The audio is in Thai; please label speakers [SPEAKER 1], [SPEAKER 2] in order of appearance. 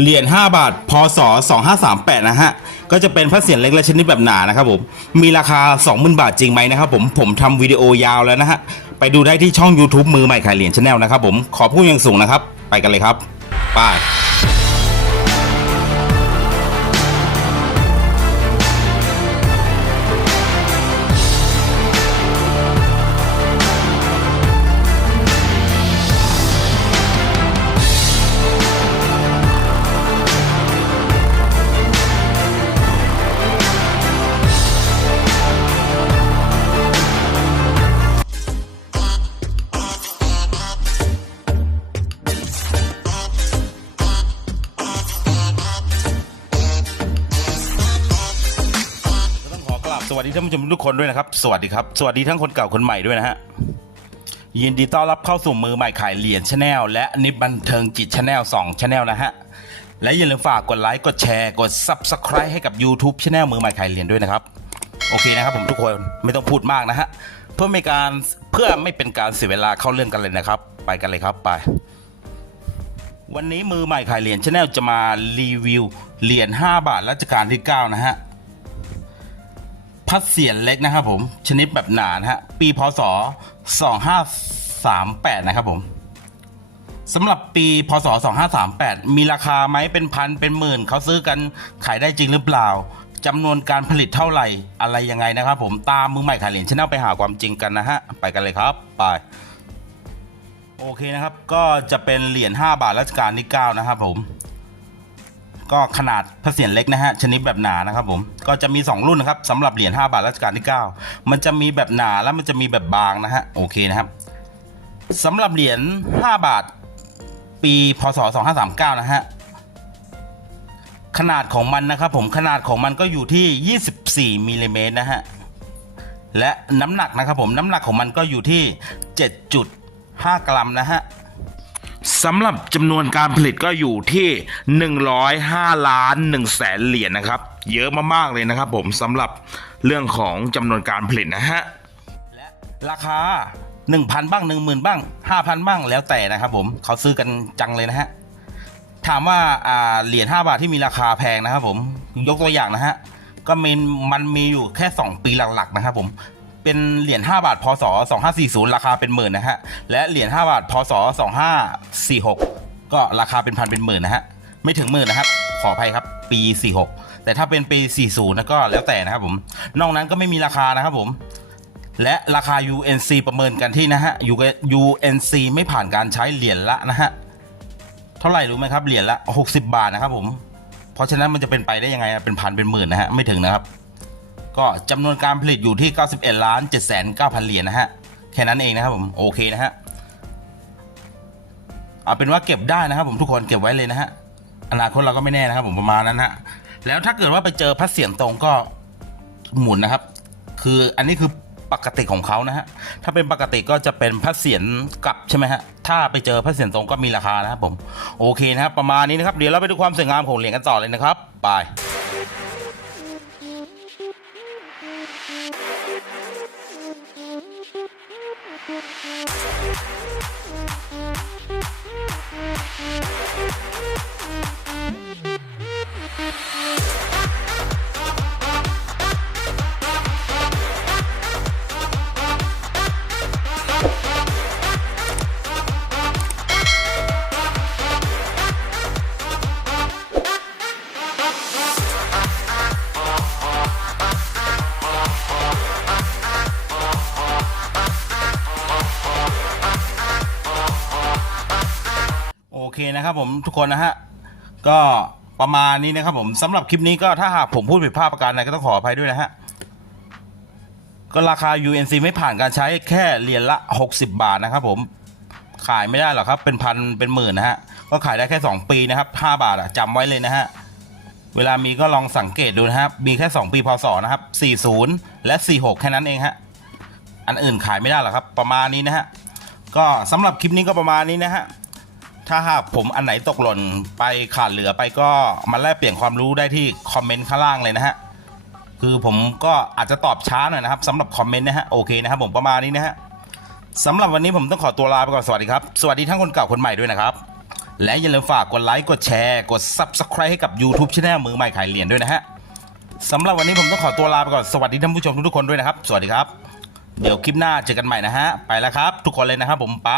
[SPEAKER 1] เหรียญ5บาทพศ2538 นะฮะ ก็จะเป็นพระเศียรเล็กและชนิดแบบหนานะครับผม มีราคา 20,000 บาทจริงไหมนะครับผม ผมทำวิดีโอยาวแล้วนะฮะ ไปดูได้ที่ช่อง YouTube มือใหม่ขายเหรียญชาแนลนะครับผม ขอพูดอย่างสูงนะครับ ไปกันเลยครับ ไป้ วัสดีท่านผู้ชมทุกคนด้วยนะครับ สวัสดีครับ สวัสดีทั้งคนเก่าคนใหม่ด้วยนะฮะ ยินดีต้อนรับเข้าสู่มือใหม่ขายเหรียญชาแนลและนิบบันเทิงจิตชาแนล2ชาแนลนะฮะ และอย่าลืมฝากกดไลค์ กดแชร์ กด Subscribe ให้กับ YouTube ช anel มือใหม่ขายเหรียญด้วยนะครับ โอเคนะครับผมทุกคน ไม่ต้องพูดมากนะฮะ เพื่อไม่การ เพื่อไม่เป็นการเสียเวลาเข้าเรื่องกันเลยนะครับ ไปกันเลยครับ ไป วันนี้มือใหม่ขายเหรียญชาแนลจะมารีวิวเหรียญ5บาทรัชกาลที่ 9 นะฮะ พัดเสียนเล็กนะครับผม ชนิดแบบหนานะฮะ ปีพศ 2538 นะครับผมสำหรับปีพศ 2538 มีราคาไหมเป็นพันเป็นหมื่น เขาซื้อกันขายได้จริงหรือเปล่าจำนวนการผลิตเท่าไหร่อะไรยังไงนะครับผมตามมือใหม่ขายเหรียญชแนลไปหาความจริงกันนะฮะ ไปกันเลยครับไปโอเคนะครับ ก็จะเป็นเหรียญ5บาทรัชกาลที่9นะครับผม ก็ขนาดพระเศียรเล็กนะฮะชนิดแบบหนานะครับผมก็จะมี 2 รุ่นนะครับสำหรับเหรียญ5บาทรัชกาลที่ 9 มันจะมีแบบหนาแล้วมันจะมีแบบบางนะฮะโอเคนะครับสำหรับเหรียญ5บาทปีพศ2539นะฮะขนาดของมันนะครับผมขนาดของมันก็อยู่ที่ 24มิลลิเมตรนะฮะและน้ำหนักนะครับผมน้ำหนักของมันก็อยู่ที่ 7.5 กรัมนะฮะ สำหรับจำนวนการผลิตก็อยู่ที่ 105 ล้าน1แสนเหรียญนะครับ เยอะมากๆเลยนะครับผมสำหรับเรื่องของจำนวนการผลิตนะฮะและราคา 1,000 บ้าง 10,000 บ้าง 5,000 บ้างแล้วแต่นะครับผมเขาซื้อกันจังเลยนะฮะถามว่าเหรียญ5บาทที่มีราคาแพงนะครับผมยกตัวอย่างนะฮะก็มีมันมีอยู่แค่ 2 ปีหลักๆนะครับผม เป็นเหรียญ5บาทพศ2540 ราคาเป็นหมื่นนะฮะ และเหรียญ5บาทพศ2546 ก็ราคาเป็นพันเป็นหมื่นนะฮะ ไม่ถึงหมื่นนะครับ ขออภัยครับ ปี 46 แต่ถ้าเป็นปี 40นะก็แล้วแต่นะครับผม นอกนั้นก็ไม่มีราคานะครับผม และราคา UNC ประเมินกันที่นะฮะ UNC ไม่ผ่านการใช้เหรียญละนะฮะ เท่าไหร่รู้ไหมครับ เหรียญละ 60 บาทนะครับผม เพราะฉะนั้นมันจะเป็นไปได้ยังไง เป็นพันเป็นหมื่นนะฮะ ไม่ถึงนะครับ ก็จำนวนการผลิตอยู่ที่ 91ล้าน7 9 0 0 0เหรียญนะฮะ แค่นั้นเองนะครับผมโอเคนะฮะเอาเป็นว่าเก็บได้นะครับผมทุกคนเก็บไว้เลยนะฮะอนาคตเราก็ไม่แน่นะครับผมประมาณนั้นฮะแล้วถ้าเกิดว่าไปเจอพัดเสียงตรงก็หมุนนะครับ คืออันนี้คือปกติของเขานะฮะถ้าเป็นปกติก็จะเป็นพัดเสียนกลับใช่ไหมฮะถ้าไปเจอพัดเสียนตรงก็มีราคานะครับผมโอเคนะครับประมาณนี้นะครับเดี๋ยวเราไปดูความสวยงามของเหรียญกันต่อเลยนะครับไป โอเคนะครับผมทุกคนนะฮะก็ประมาณนี้นะครับผมสำหรับคลิปนี้ก็ถ้าหากผมพูดผิดพลาดประการใดก็ต้องขออภัยด้วยนะฮะก็ราคา UNC ไม่ผ่านการใช้แค่เหรียญละ 60 บาทนะครับผมขายไม่ได้หรอกครับเป็นพันเป็นหมื่นนะฮะก็ขายได้แค่ 2 ปีนะครับ5บาทอะจำไว้เลยนะฮะเวลามีก็ลองสังเกตดูนะครับ มีแค่ 2 ปีพศนะครับ 40 และ 46 แค่นั้นเองฮะ อันอื่นขายไม่ได้หรอกครับ ประมาณนี้นะฮะ ก็สำหรับคลิปนี้ก็ประมาณนี้นะฮะ ถ้าหากผมอันไหนตกหล่นไปขาดเหลือไปก็มาแลกเปลี่ยนความรู้ได้ที่คอมเมนต์ข้างล่างเลยนะฮะคือผมก็อาจจะตอบช้าหน่อยนะครับสำหรับคอมเมนต์นะฮะโอเคนะครับผมประมาณนี้นะฮะสำหรับวันนี้ผมต้องขอตัวลาไปก่อนสวัสดีครับ สวัสดีทั้งคนเก่าคนใหม่ด้วยนะครับ และอย่าลืมฝากกดไลค์กดแชร์กด Subscribe ให้กับ YouTube Channel มือใหม่ขายเหรียญด้วยนะฮะสำหรับวันนี้ผมต้องขอตัวลาไปก่อนสวัสดีท่านผู้ชมทุกๆคนด้วยนะครับ สวัสดีครับ เดี๋ยวคลิปหน้าเจอกันใหม่นะฮะไปแล้วครับ ทุกคนเลยนะครับผมไป